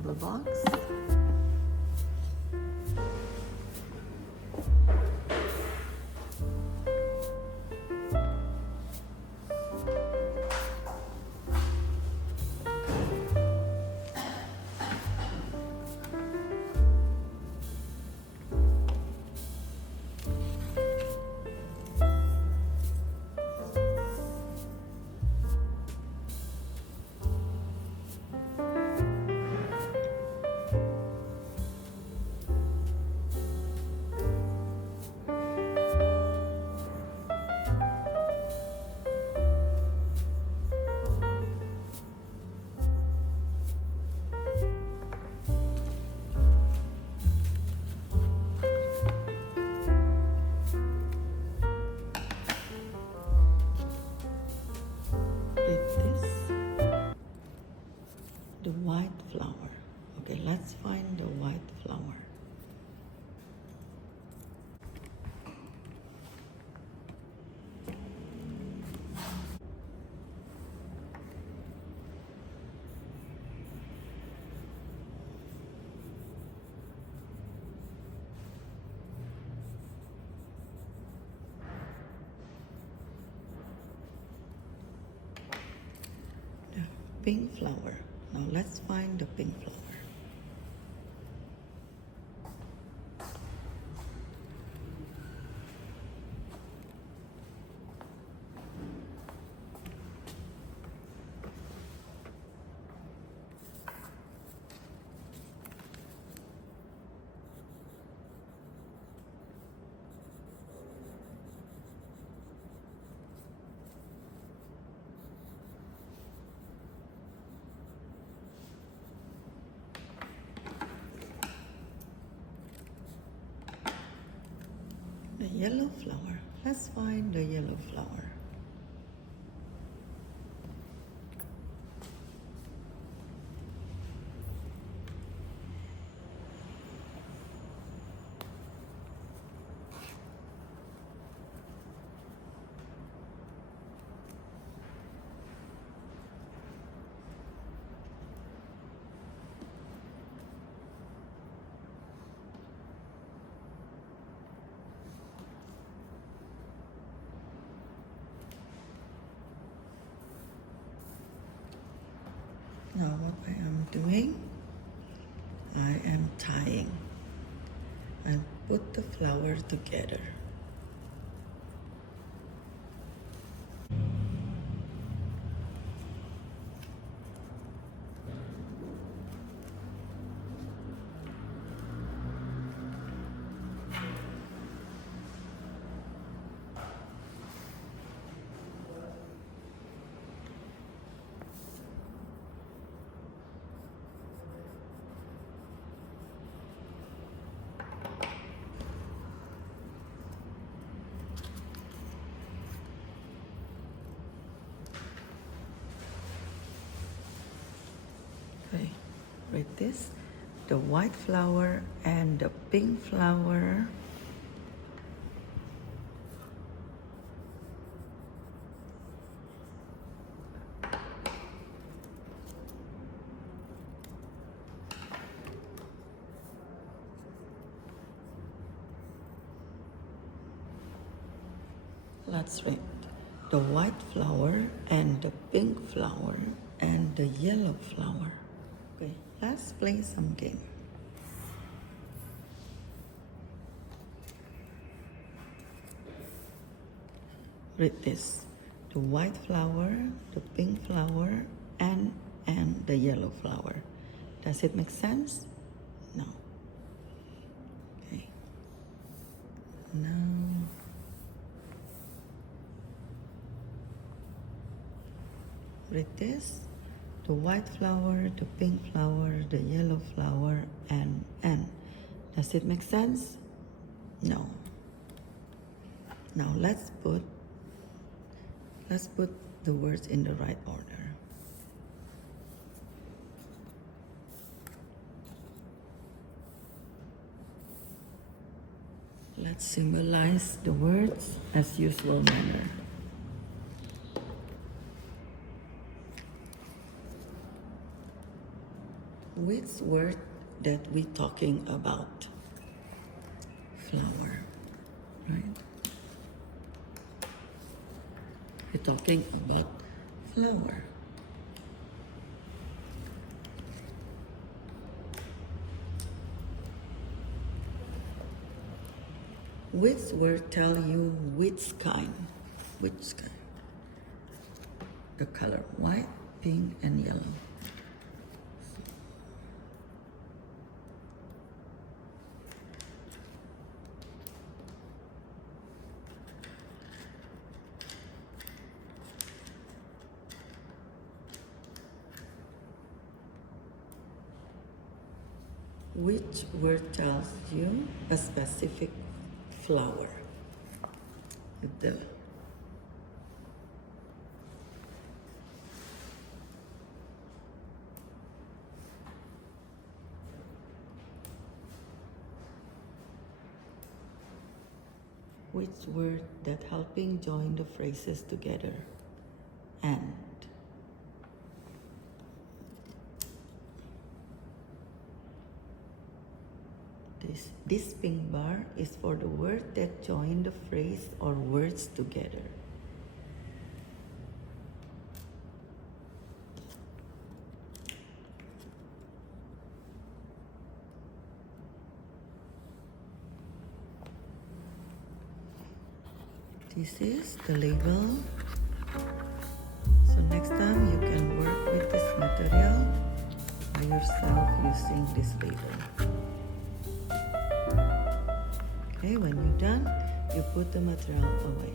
symbol box. The white flower. Okay, let's find the white flower. The pink flower. Now let's find the pink flower. The yellow flower. Let's find the yellow flower. Now what I am doing, I am tying. I put the flower together. Okay, with this, the white flower and the pink flower. Let's read. The white flower and the pink flower and the yellow flower. Okay, let's play some game. Read this. The white flower, the pink flower, and the yellow flower. Does it make sense? No. Okay. Now read this. The white flower, the pink flower, the yellow flower, and. Does it make sense? No. Now let's put the words in the right order. Let's symbolize the words as usual manner. Which word that we talking about? Flower, right? We're talking about flower. Which word tell you which kind? Which kind? The color white, pink, and yellow. Which word tells you a specific flower? The which word that helping join the phrases together? And this pink bar is for the word that join the phrase or words together. This is the label. So next time you can work with this material by yourself using this label. Okay, when you're done, you put the material away.